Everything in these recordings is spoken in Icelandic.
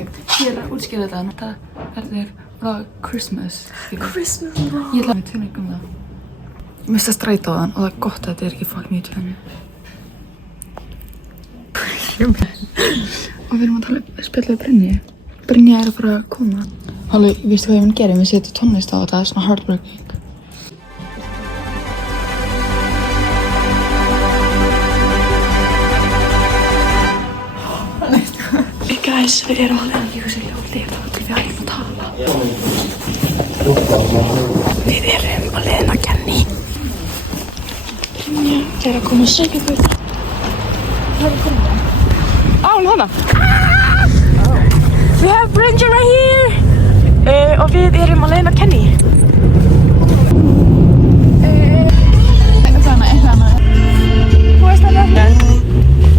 ég er að útskýra þetta. Þetta er vlog Christmas. Christmas vlog. Ég ætla að tjóna um það. Ég mista strætó á þann og það er gott að þetta er ekki fuck me tjónu. Og við erum að spjalla við Brynju. Brynja er að fara að koma. Halli, veistu hvað ég mun gera? Ég mun setja tónlist á þetta, svona heartbreaking. Hey guys, við erum að leiða líka sér ljóðli eftir að við ætlum að tala. Við erum að leiða Kenny. Brynja er að koma að segja þetta. Það er að koma. Á, hún hana. We have Brynja right here. Og við erum að leiða Kenny. Þú veist það með?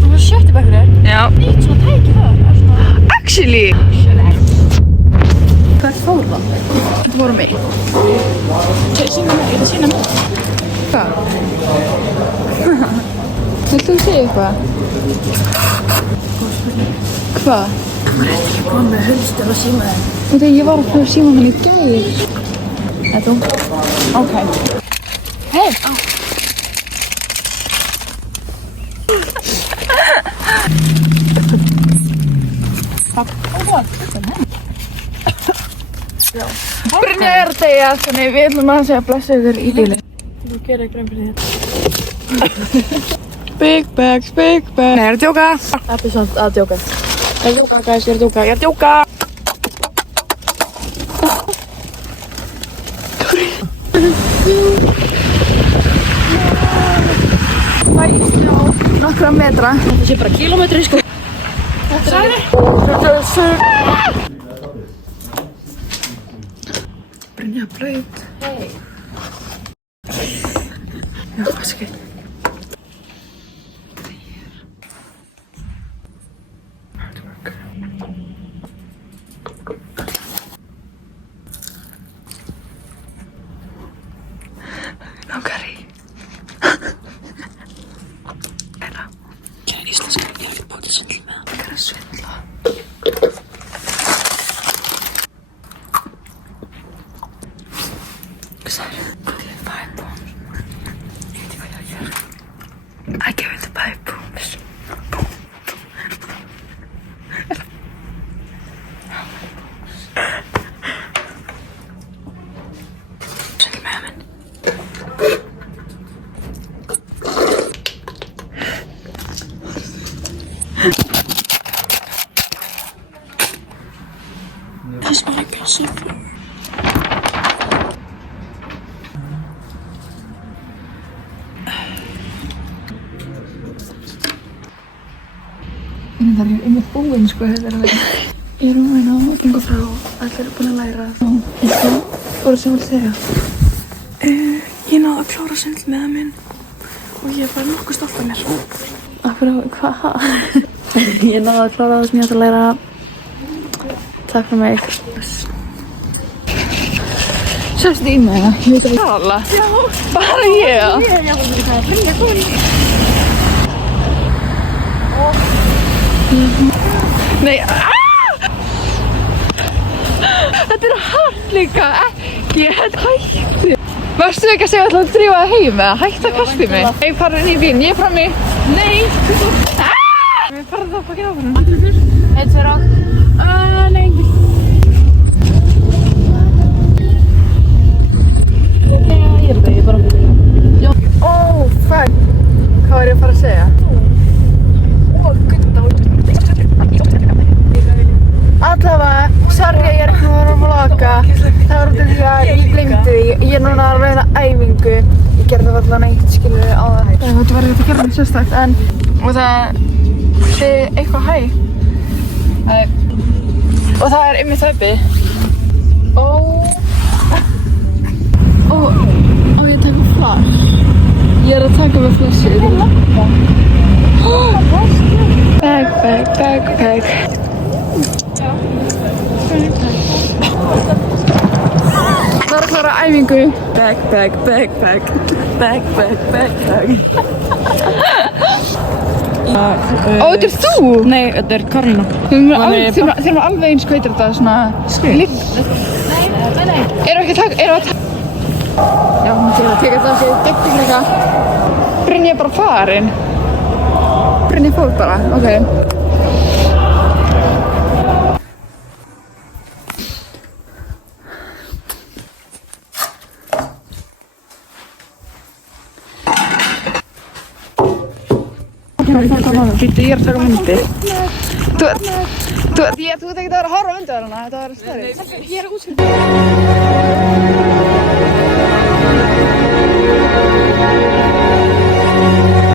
Þú var sjötti bekkur þér? Já. Nýtt svona tæki það. Actually. Hvað fór það? Þetta voru mig. Sýna mig, ég vil sýna mig. Hvað? Viltu þú segja eitthvað? Hvað? Þú ert ekki komið með hulstur og síma þeim. Þegar ég var að fara síma minn í gær. Er þú? Ok. Hey! Brynja er að deyja, þannig við ætlum að segja blessa ykkur í bíli. Þú gerir ekki grein fyrir þér. Big bags, big bags. Nei, ég er að djóka. Þetta er samt að djóka. Ég er að djóka, guys, ég er að djóka, ég er að djóka. Nokkra metra. Þetta sé bara kílómetri, sko. Þetta er Brynja blöð. Hei. Já, hvað skil. Langar í. Kæra íslenska, ég hef ekki búið til svindl með það. Hvað er svindla? Hvað sagði? Hvað er 5 bombs? Ég veit ekki hvað ég að gera. I give it 5 bombs. Svindl með minn. This might be super. Það er einmitt búinn, sko, þetta er alveg. Ég er að ganga frá, allir eru búin að læra. Eitthvað voru sem vil segja. Ég náði að klára svindl með það minn og ég er bara nokkuð stolt af mér. Hvað? Ég náði að klára það sem ég ætti að læra. Takk fyrir mig. Sérstu í mig það? Ég veit að tala. Já. Bara ég? Ég var líka að brinja þú. Nei, Þetta er hart líka, ekki, hættu. Varstu ekki að segja að þú ætlaði að drífa það heim eða hættu að kasta í mig? Nei, fara inn í bílinn, ég er frammi. Nei. Við farum það fucking áfram. Eitt, tveir og. Nei. Ég er þetta ekki bara. Ó, fuck. Hvað var ég að fara að segja? Allavega, sorry ég er ekki að vera að vlogga. Það var út af því að ég gleymdi því. Ég er núna að reyna æfingu. Ég gerði það alltaf neitt, skilur við, á það. Þetta var eitthvað að gera þetta sérstakt, en... Og það... eitthvað hæ. Og það er ymmið þaupi. Ó, ég taka flash. Ég er að taka með flashið. Backpack. Það er að klára æfingu. Backpack. Ó, þetta er þú? Nei, þetta er Karolína. Þeir eru alveg eins, hvað heitir þetta, svona... Skrif. Nei. Erum við að taka... Já, hún sé að teka þetta sér gegnklikka. Brynja er bara farin. Brynja fór bara, ok. Býttu, ég er að taka myndir. Þú ert ekki að vera að horfa á myndavélarna, þetta var stærri. Ég er að útskrifa.